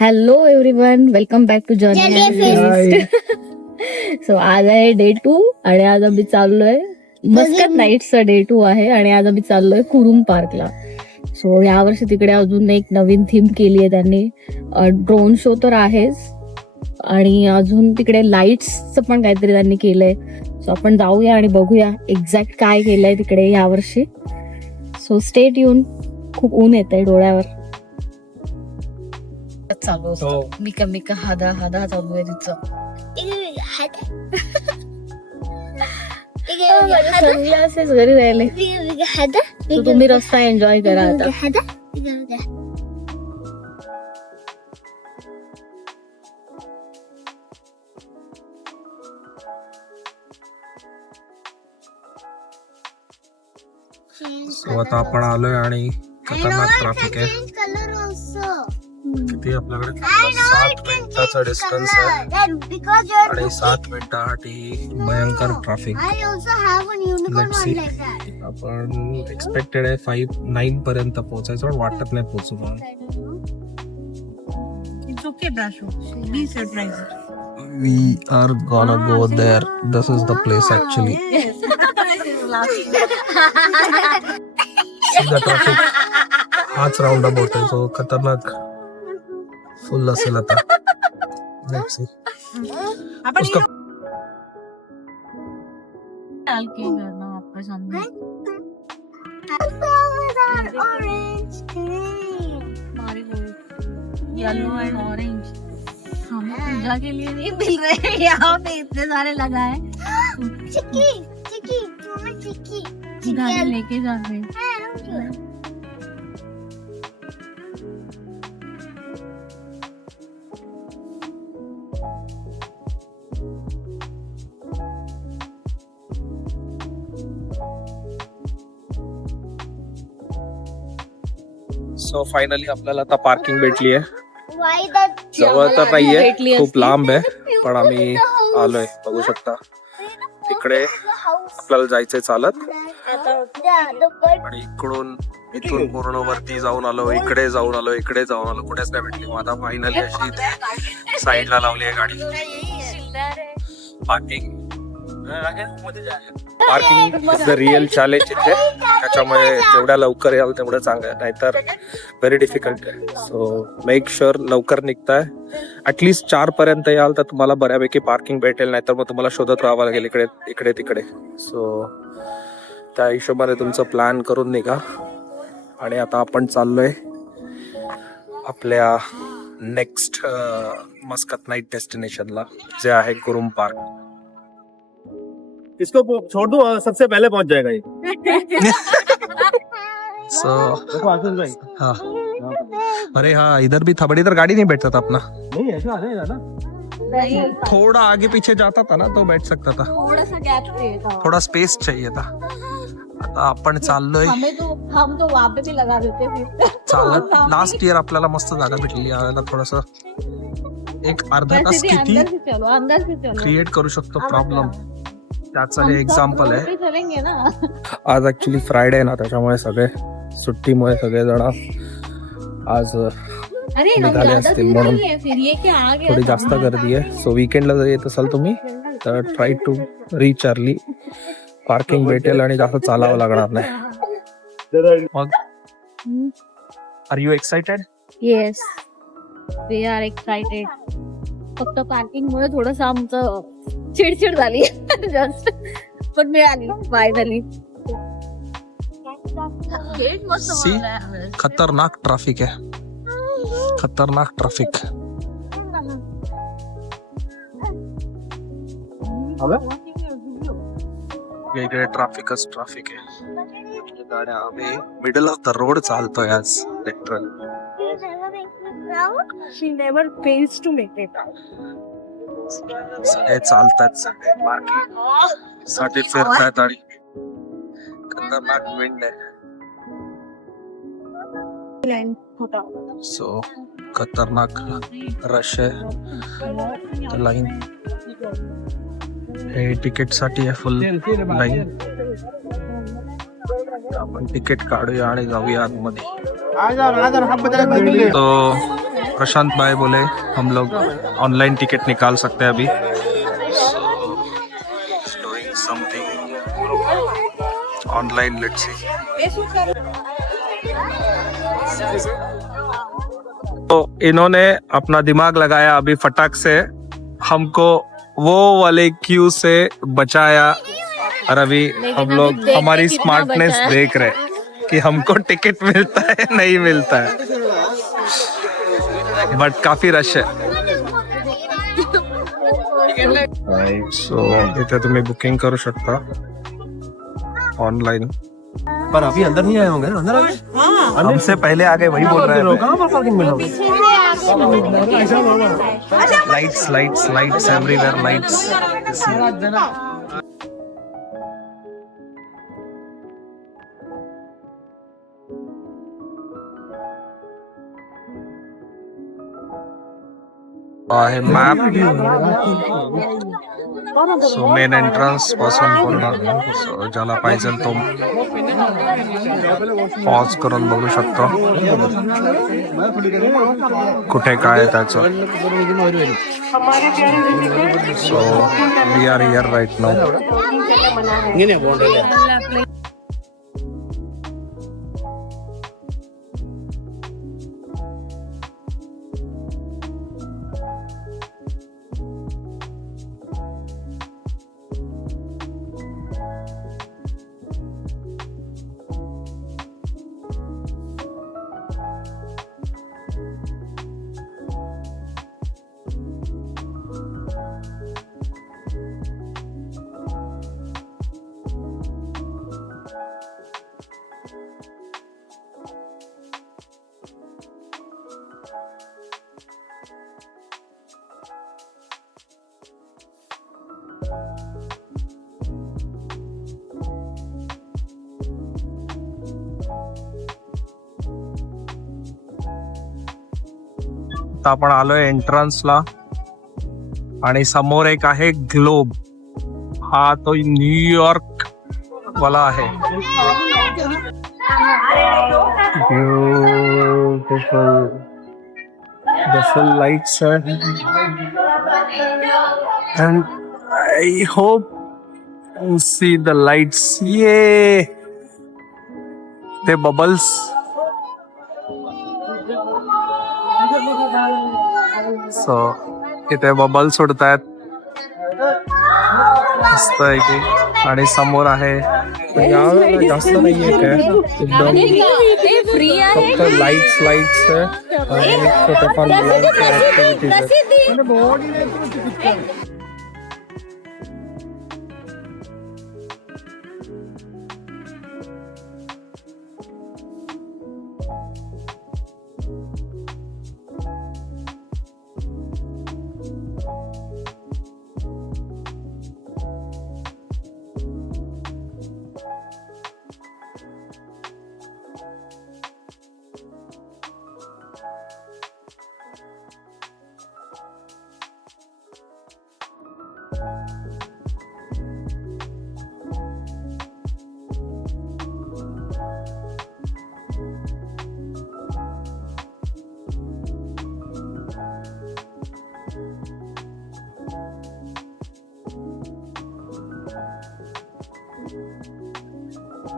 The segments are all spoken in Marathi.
Hello everyone, welcome back to journey. So आज आहे डे 2 आणि आज आम्ही चाललोय मस्कत नाईट्सचा डे 2 आहे आणि आज आम्ही चाललोय कुरुम पार्कला. सो यावर्षी तिकडे अजून एक नवीन थीम केली आहे त्यांनी. ड्रोन शो तर आहेच आणि अजून तिकडे लाईट्सचं पण काहीतरी त्यांनी केलंय. सो आपण जाऊया आणि बघूया एक्झॅक्ट काय केलंय तिकडे यावर्षी. So stay tune. खूप ऊन येत आहे डोळ्यावर. चालू असतो मिका मिका हादा हादा चालू आहे तिचं. सनग्लासेस घरी राहिले. तुम्ही रस्ता एन्जॉय करा आता. सो आता आपण आलोय आणि खतरनाक ट्रॅफिक आहे. किती आपल्याकडे 7 मिनिटाचा डिस्टन्स आहे आणि 7 मिनिटासाठी भयंकर ट्रॅफिक. Let's see. आपण एक्सपेक्टेड आहे 9 पर्यंत पोहोचायचं पण वाटत नाही पोहोचू म्हणून. We are gonna go there. This is the place actually. See the traffic. हाच राउंड अबाउट आहे. सो खतरनाक फुल असेल आता. Let's see. उसका आपका सामने येलो एंड ऑरेंज हमें पूजा के लिए नहीं मिल रहे. यहाँ पे इतने सारे लगा है. गाड़ी लेके जा रहे हैं. सो फायनली आपल्याला आता पार्किंग भेटली आहे. जवळ तर नाहीये, खूप लांब आहे, पण आम्ही आलोय. बघू शकता तिकडे आपल्याला जायचंय चालत आणि इथून पूर्ण वरती जाऊन आलो, इकडे जाऊन आलो, इकडे जाऊन आलो, कुठेच नाही भेटली. आता फायनली अशी साईडला लावली आहे गाडी. Parking is the real challenge इथे. त्याच्यामुळे जेवढ्या लवकर याल तेवढं चांगलं, नाहीतर व्हेरी डिफिकल्ट आहे. सो मेक शुअर लवकर निघताय. ऍटलीस्ट 4 पर्यंत याल तर तुम्हाला बऱ्यापैकी पार्किंग भेटेल, नाहीतर मग तुम्हाला शोधत राहावं लागेल इकडे तिकडे. सो त्या हिशोबाने तुमचं प्लॅन करून निघा. आणि आता आपण चाललोय आपल्या नेक्स्ट मस्कत नाईट डेस्टिनेशनला, जे आहे कुरुम पार्क. इसको छोड़ दो, सबसे पहले पहुंच जाएगा ये. सो हाँ, अरे हाँ, इधर भी था बट इधर गाड़ी नहीं बैठता था अपना. नहीं ऐसा नहीं था ना. थोड़ा आगे पीछे जाता था ना तो बैठ सकता था. थोड़ा सा गैप चाहिए था. थोड़ा स्पेस चाहिए था. आता आपण चाललोय हम तो वहाँ पे भी लगा देते फिर. चालत. लास्ट इयर आपल्याला मस्त जागा भेटली. यावेळेला थोडस एक अर्धा तास किती क्रिएट करू शकतो प्रॉब्लेम. त्याचं हे एक्झाम्पल आहे. आज ऍक्च्युली फ्रायडे आहे ना, त्याच्यामुळे सगळे सुट्टीमुळे सगळेजण आज निघाले असतील म्हणून थोडी जास्त गर्दी आहे. सो वीकेंडला जर येत असाल तुम्ही तर try to reach early. Parking भेटेल आणि जास्त चालावं लागणार नाही. मग are you excited? Yes, we are excited. फक्त पार्किंग मुळे थोडस आमचं चिडचिड झाली जास्त, पण मिळाली फायनली. सी, खतरनाक ट्रॅफिक आहे, खतरनाक ट्रॅफिक. इकडे ट्रॅफिकच ट्रॅफिक आहे. गाड्या आम्ही मिडल ऑफ द रोड चालतोय आज literal. She never fails to make it. सगळे चालतात, सगळे पार्किंग साठी फिरतात आणि खतरनाक विंड आहे. सो खतरनाक रश आहे. लाईन हे तिकीट साठी आहे, फुल लाईन. आपण तिकीट काढूया आणि जाऊया आतमध्ये. तो प्रशांत भाई बोले हम लोग ऑनलाइन टिकट निकाल सकते हैं अभी. Doing something online, let's see. तो इन्होंने अपना दिमाग लगाया अभी फटाक से, हमको वो वाले क्यू से बचाया, और अभी हम लोग हमारी स्मार्टनेस देख रहे कि हमको टिकट मिलता है नहीं मिलता है. बट काफी रश है. सो इथे तुम्ही बुकिंग करू शकता ऑनलाइन. पर अभी अंदर नहीं आए होंगे ना? अंदर आ गए? हमसे पहले आ गए, वही बोल रहे हैं. कहाँ पर पार्किंग में लोग? Lights lights lights everywhere, lights. आहे मॅप. सो मेन एंट्रन्स पासून पूर्ण, सो ज्याला पाहिजे तो पॉज करून बघू शकतो कुठे काय आहे त्याचं. So we are here right now. आता आपण आलोय एंट्रन्सला, आणि समोर एक आहे ग्लोब. हा तो न्यूयॉर्क वाला आहे. Beautiful lights and I hope you see the lights. ये ते bubbles. So इथे बबल सोडतायत मस्त आहे की. आणि समोर आहे यावेळेला जास्त नाहीये काय, एकदम फक्त लाईट्स आहे आणि छोटेफार मुलांच्या ऍक्टिव्हिटीज आहेत.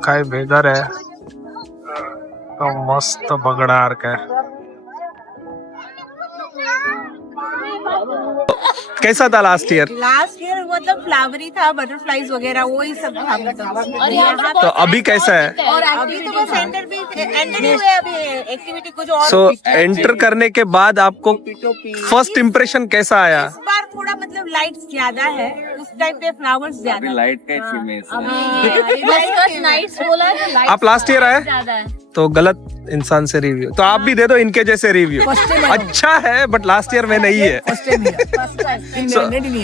काय वेदर आहे तो मस्त बघण्यासारखं आहे. कैसा था लास्ट ईयर? मतलब फ्लावरी था, बटरफ्लाईज वगैरह वही सब था. और यहाँ तो अभी कैसा है? और अभी तो बस एंटर भी एंटर ही हुए, अभी एक्टिविटी कुछ और. सो एंटर करने के बाद आपको फर्स्ट इम्प्रेशन कैसा आया? इस बार थोड़ा मतलब लाइट्स ज्यादा है, उस टाइप के फ्लावर्स ज्यादा. लाइट का इमेज नाइट्स बोला है. आप लास्ट ईयर आए तो गलत इंसान से रिव्यू, तो आप भी दे दो इनके जैसे रिव्यू. अच्छा है बट लास्ट ईयर में नहीं है.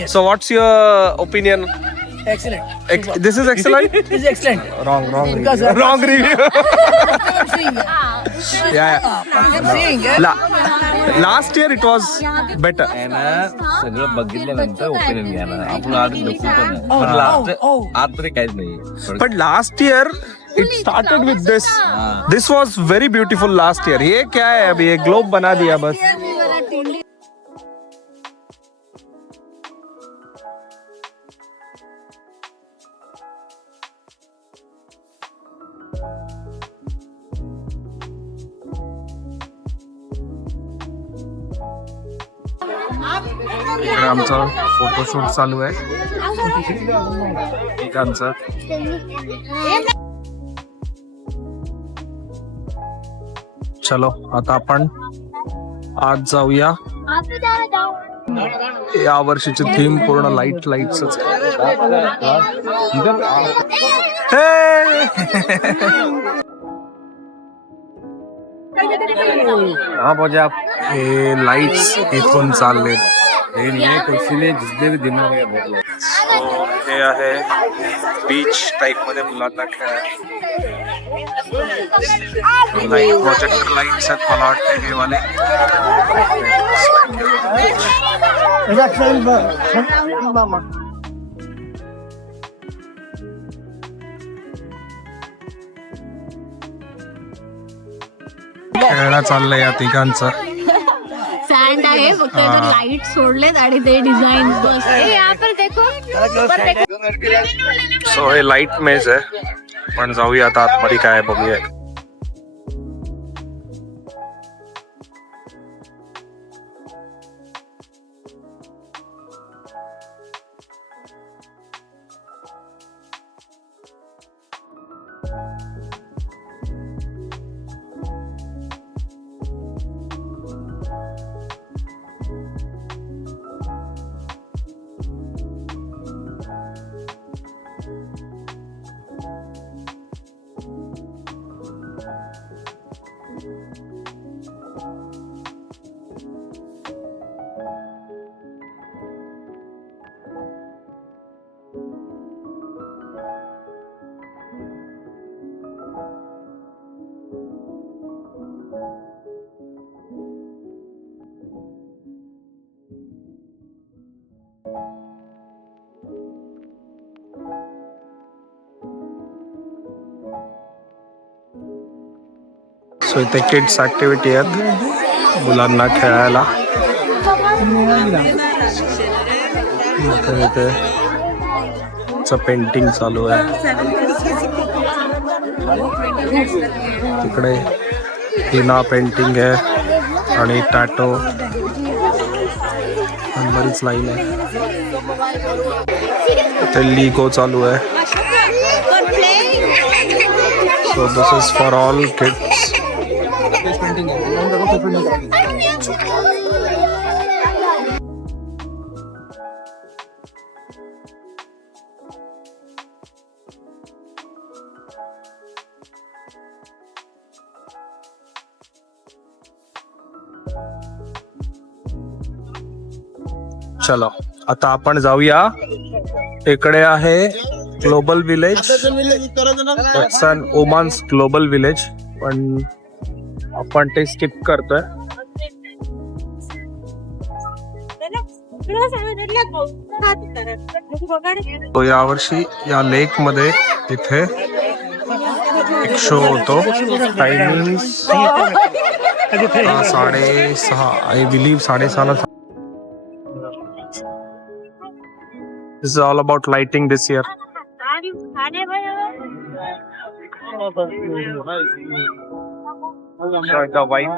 So what's your opinion? Excellent. This is excellent? This is excellent. Wrong Because, review. Wrong review. Yeah. Last year it was better. आहे ना, सगळं बघितल्यानंतर ओपिनियन घ्या ना. आपण आधी नको पण आज तरी काहीच नाही. But last year it started with this. This was very beautiful last year. ये क्या है अभी? ये ग्लोब बना दिया बस. इकडे आमचं फोटोशूट चालू आहे ठिकाणचं. चलो आता आपण आज जाऊया. या वर्षीची थीम पूर्ण लाईट्स. हाँ पहुंचे आप. हे लाईट्स इथून चालले. इसीलिए जितने भी दिन में हे आहे बीच टाइप मध्ये मुलांना खेळायला. लाईट प्रोजेक्टर लाईट्स आहेत मला वाटतं हे वाले. खेळणं चाललंय या तिघांचं. सँड आहे फक्त लाईट सोडलेत आणि ते डिझाईन बस. सो हे लाईट मेज आहे. पण जाऊया आता आतमध्ये काय आहे बघूया. सो इथे किड्स ऍक्टिव्हिटी आहेत मुलांना खेळायला. इथे पेंटिंग चालू आहे. तिकडे हिना पेंटिंग आहे आणि टॅटो बरीच लाईन आहे. इथे लिगो चालू आहे. So this is for all kids. चलो आता आपण जाऊया. इकडे आहे global village. It's an Oman's global village. पण आपण ते स्किप करतोय. तो यावर्षी या लेक मध्ये इथे एक शो होतो. Timing 6:30 I believe 6:30. This is all about lighting this year. Enjoy the vibe.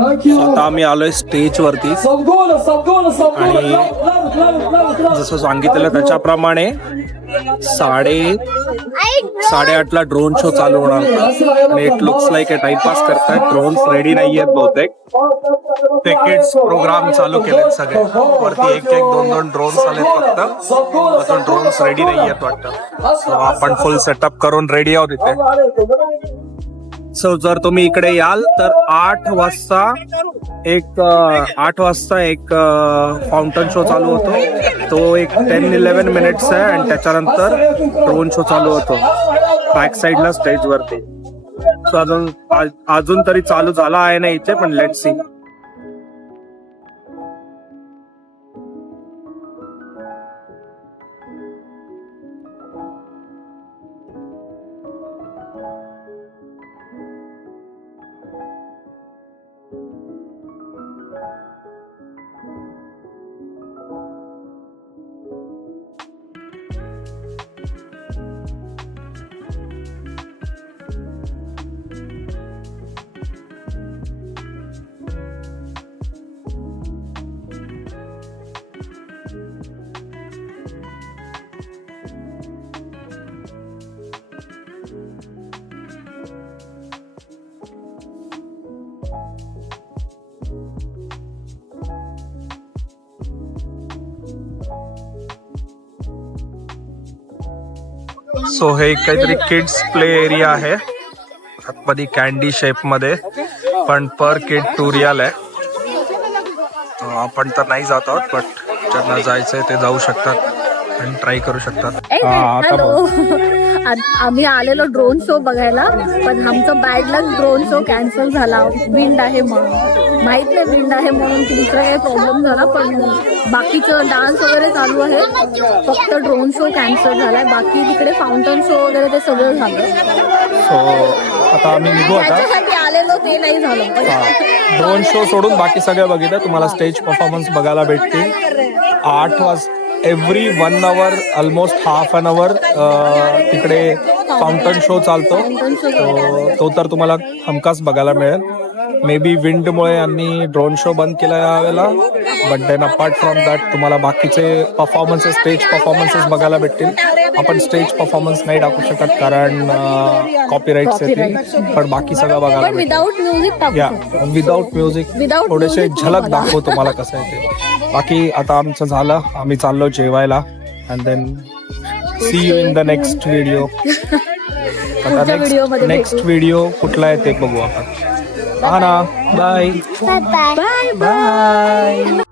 आता आम्ही आलोय स्टेज वरती आणि जसं सांगितलं त्याच्याप्रमाणे 8:30ला ड्रोन शो चालू होणार आणि इट लुक्स लाईक टाइमपास करतायत. ड्रोन्स रेडी नाहीयेत बहुतेक. तिकीट्स प्रोग्राम चालू केलेत सगळे वरती. एक 2 ड्रोन्स आलेत फक्त. अजून ड्रोन्स रेडी नाहीयेत वाटतं. आपण फुल सेटअप करून रेडी आहोत इथे. सो जर तुम्ही इकडे याल तर 8 वाजता एक फाउंटन शो चालू होतो. तो एक 10-11 मिनिट्स आहे आणि त्याच्यानंतर ड्रोन शो चालू होतो बॅक साईडला स्टेज वरती. सो अजून तरी चालू झाला आहे ना इथे, पण लेट्स सी. सो हे काहीतरी किड्स प्ले एरिया आहे आतमध्ये कॅन्डी शेप मध्ये, पण पर किड टू रियल आहे. आपण तर नाही जात आहोत, बट ज्यांना जायचंय ते जाऊ शकतात आणि ट्राय करू शकतात. हॅलो, आम्ही आलेलो ड्रोन शो बघायला, पण आमचं बॅड लक ड्रोन शो कॅन्सल झाला. विंड आहे म्हणून, माहित नाही विंड आहे म्हणून की दुसरा काही प्रॉब्लेम झाला. पण बाकीचं डान्स वगैरे चालू आहे, फक्त ड्रोन शो कॅन्सल झालाय. बाकी तिकडे फाउंटन शो वगैरे ते सगळं झालं. सो आता आम्ही निघू आता. त्याच्यासाठी आलेलो ते नाही झालं. ड्रोन शो सोडून बाकी सगळे बघितलं. तुम्हाला स्टेज परफॉर्मन्स बघायला भेटतील. 8 वाज every 1 hour almost half an our तिकडे फाउंटन शो चालतो. तो तर तुम्हाला हमखास बघायला मिळेल. मे बी विंडमुळे यांनी ड्रोन शो बंद केला यावेळेला. But then apart from that तुम्हाला बाकीचे परफॉर्मन्सेस, स्टेज परफॉर्मन्सेस बघायला भेटतील. आपण स्टेज परफॉर्मन्स नाही टाकू शकत कारण कॉपीराईट्स येतील. पण बाकी सगळं बघायला पण विदाऊट म्युझिक या विदाऊट म्युझिक Without थोडेसे music झलक दाखवतो तुम्हाला कसं आहे ते. बाकी आता आमचं झालं. आम्ही चाललो जेवायला. And then see you in the next video. आता नेक्स्ट व्हिडिओ कुठला आहे ते बघू आपण. हा ना. Bye bye bye.